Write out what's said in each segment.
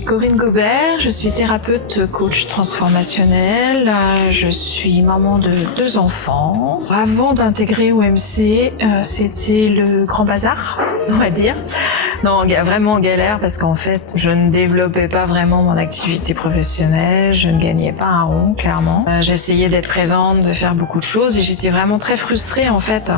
suis Corinne Gobert, je suis thérapeute coach transformationnel, je suis maman de 2 enfants. Avant d'intégrer OMC, c'était le grand bazar, on va dire. Non, vraiment en galère parce qu'en fait, je ne développais pas vraiment mon activité professionnelle, je ne gagnais pas un rond, clairement. J'essayais d'être présente, de faire beaucoup de choses et j'étais vraiment très frustrée en fait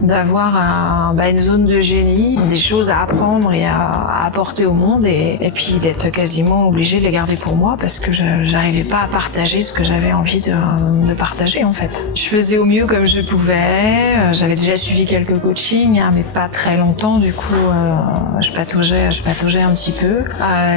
d'avoir une zone de génie, des choses à apprendre et à apporter au monde et puis d'être quasiment obligée de les garder pour moi parce que j'arrivais pas à partager ce que j'avais envie de partager en fait. Je faisais au mieux comme je pouvais, j'avais déjà suivi quelques coachings mais pas très longtemps, du coup je pataugeais un petit peu.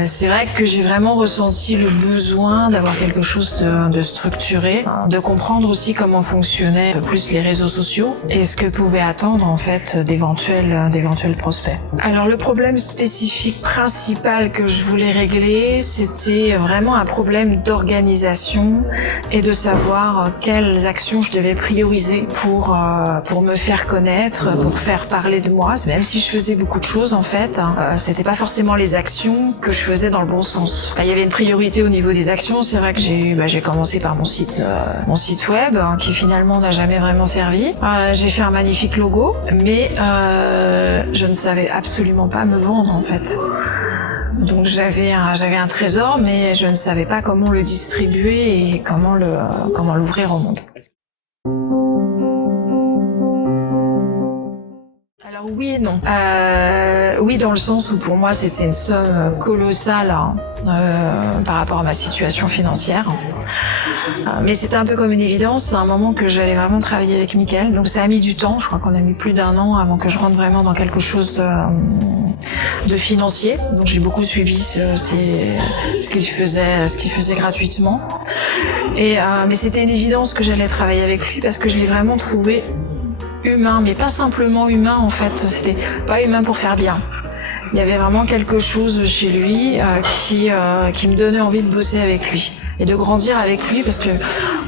C'est vrai que j'ai vraiment ressenti le besoin d'avoir quelque chose de structuré, de comprendre aussi comment fonctionnaient un peu plus les réseaux sociaux et ce que pouvaient attendre en fait d'éventuels prospects. Alors le problème spécifique principal que je voulais régler, c'était vraiment un problème d'organisation et de savoir quelles actions je devais prioriser pour me faire connaître, pour faire parler de moi. Même si je faisais beaucoup de choses en fait, c'était pas forcément les actions que je faisais dans le bon sens. Il y avait une priorité au niveau des actions. C'est vrai que j'ai commencé par mon site web qui finalement n'a jamais vraiment servi. J'ai fait un magnifique logo, mais je ne savais absolument pas me vendre en fait. Donc j'avais un trésor, mais je ne savais pas comment le distribuer et comment l'ouvrir au monde. Alors oui et non. Oui, dans le sens où pour moi c'était une somme colossale par rapport à ma situation financière. Mais c'était un peu comme une évidence, à un moment que j'allais vraiment travailler avec Mickaël. Donc ça a mis du temps, je crois qu'on a mis plus d'1 an avant que je rentre vraiment dans quelque chose de financier. Donc j'ai beaucoup suivi ce qu'il faisait gratuitement. Mais c'était une évidence que j'allais travailler avec lui parce que je l'ai vraiment trouvé humain, mais pas simplement humain en fait, c'était pas humain pour faire bien. Il y avait vraiment quelque chose chez lui qui me donnait envie de bosser avec lui et de grandir avec lui parce que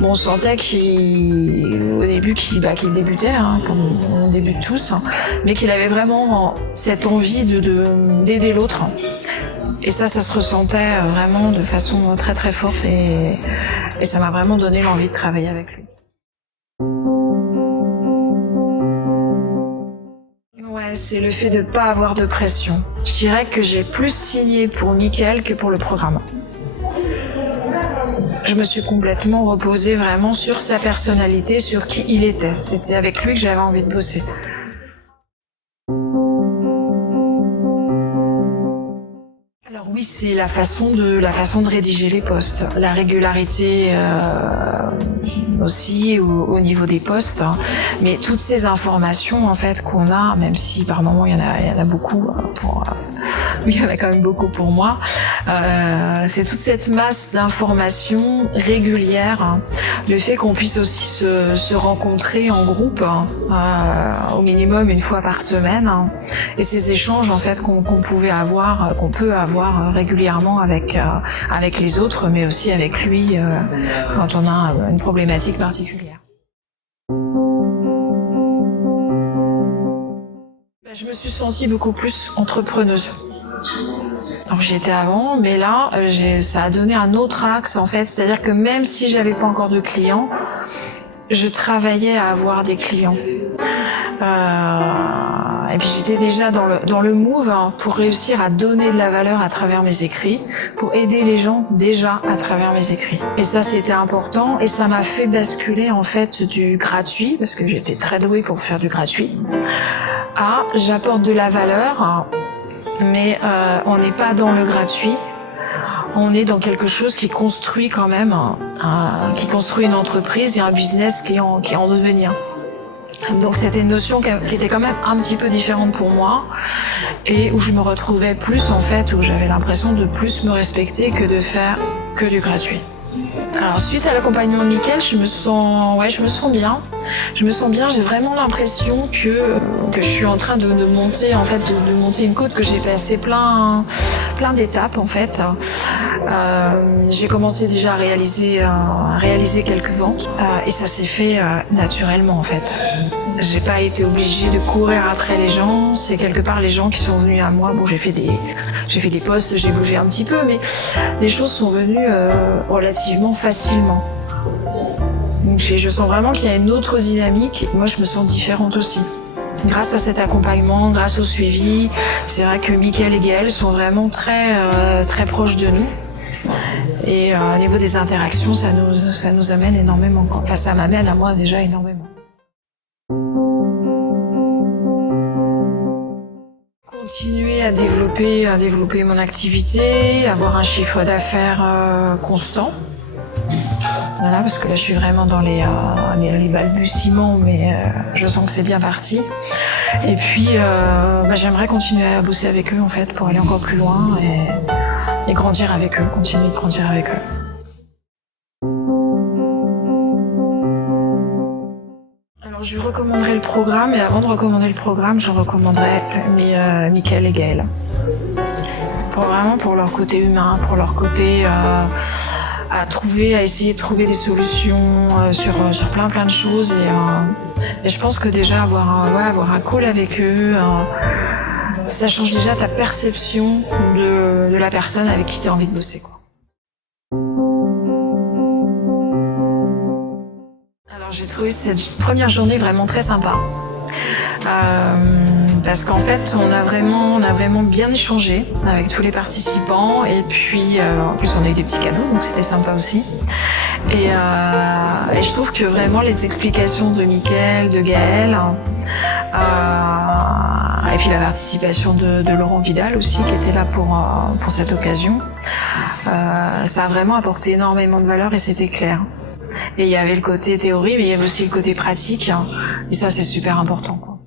on sentait au début qu'il débutait, comme on débute tous, mais qu'il avait vraiment cette envie d'aider l'autre. Et ça se ressentait vraiment de façon très très forte et ça m'a vraiment donné l'envie de travailler avec lui. C'est le fait de pas avoir de pression. Je dirais que j'ai plus signé pour Mickaël que pour le programme. Je me suis complètement reposée vraiment sur sa personnalité, sur qui il était. C'était avec lui que j'avais envie de bosser. Alors oui, c'est la façon de rédiger les posts, la régularité aussi au niveau des posts, mais toutes ces informations en fait qu'on a, même si par moments il y en a beaucoup il y en a quand même beaucoup pour moi, c'est toute cette masse d'informations régulières, le fait qu'on puisse aussi se rencontrer en groupe au minimum 1 fois par semaine, et ces échanges en fait qu'on peut avoir régulièrement avec les autres, mais aussi avec lui quand on a une problématique particulière. Je me suis sentie beaucoup plus entrepreneuse. Alors j'y étais avant, mais là, ça a donné un autre axe en fait, c'est-à-dire que même si j'avais pas encore de clients, je travaillais à avoir des clients. Et puis j'étais déjà dans le move pour réussir à donner de la valeur à travers mes écrits, pour aider les gens déjà à travers mes écrits. Et ça c'était important et ça m'a fait basculer en fait du gratuit, parce que j'étais très douée pour faire du gratuit, à j'apporte de la valeur, mais on n'est pas dans le gratuit. On est dans quelque chose qui construit quand même, qui construit une entreprise et un business qui est en devenir. Donc c'était une notion qui était quand même un petit peu différente pour moi et où je me retrouvais plus en fait, où j'avais l'impression de plus me respecter que de faire que du gratuit. Alors suite à l'accompagnement de Mickaël, je me sens bien. J'ai vraiment l'impression que je suis en train de monter en fait, de monter une côte, que j'ai passé plein d'étapes en fait. J'ai commencé déjà à réaliser quelques ventes. Et ça s'est fait naturellement en fait. J'ai pas été obligée de courir après les gens. C'est quelque part les gens qui sont venus à moi. Bon, j'ai fait des posts, j'ai bougé un petit peu, mais les choses sont venues relativement facilement. Donc je sens vraiment qu'il y a une autre dynamique. Et moi, je me sens différente aussi. Grâce à cet accompagnement, grâce au suivi, c'est vrai que Mickaël et Gaël sont vraiment très proches de nous. Et au niveau des interactions, ça nous amène énormément. Enfin, ça m'amène à moi déjà énormément. Continuer à développer mon activité, avoir un chiffre d'affaires constant. Voilà, parce que là je suis vraiment dans les balbutiements, mais je sens que c'est bien parti. Et puis j'aimerais continuer à bosser avec eux en fait pour aller encore plus loin et grandir avec eux, continuer de grandir avec eux. Alors je lui recommanderais le programme, et avant de recommander le programme, je recommanderais Mickaël et Gaël. Pour leur côté humain, pour leur côté à essayer de trouver des solutions sur plein de choses et je pense que déjà avoir un call avec eux, ça change déjà ta perception de la personne avec qui tu as envie de bosser, quoi. Alors j'ai trouvé cette première journée vraiment très sympa. Parce qu'en fait, on a vraiment bien échangé avec tous les participants et puis en plus on a eu des petits cadeaux, donc c'était sympa aussi. Et je trouve que vraiment les explications de Mickaël, de Gaël, et puis la participation de Laurent Vidal aussi qui était là pour cette occasion, ça a vraiment apporté énormément de valeur et c'était clair. Et il y avait le côté théorie, mais il y avait aussi le côté pratique, et ça c'est super important, quoi.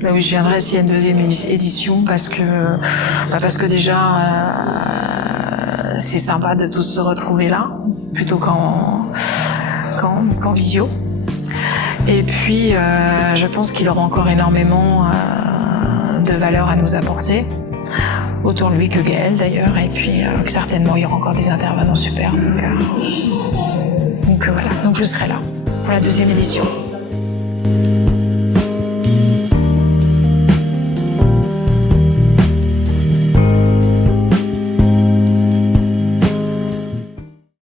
Là oui, je viendrai s'il y a une deuxième édition parce que déjà c'est sympa de tous se retrouver là plutôt qu'en visio. Et puis je pense qu'il aura encore énormément de valeur à nous apporter, autant lui que Gaël d'ailleurs. Et puis certainement il y aura encore des intervenants super. Donc voilà, donc je serai là pour la deuxième édition.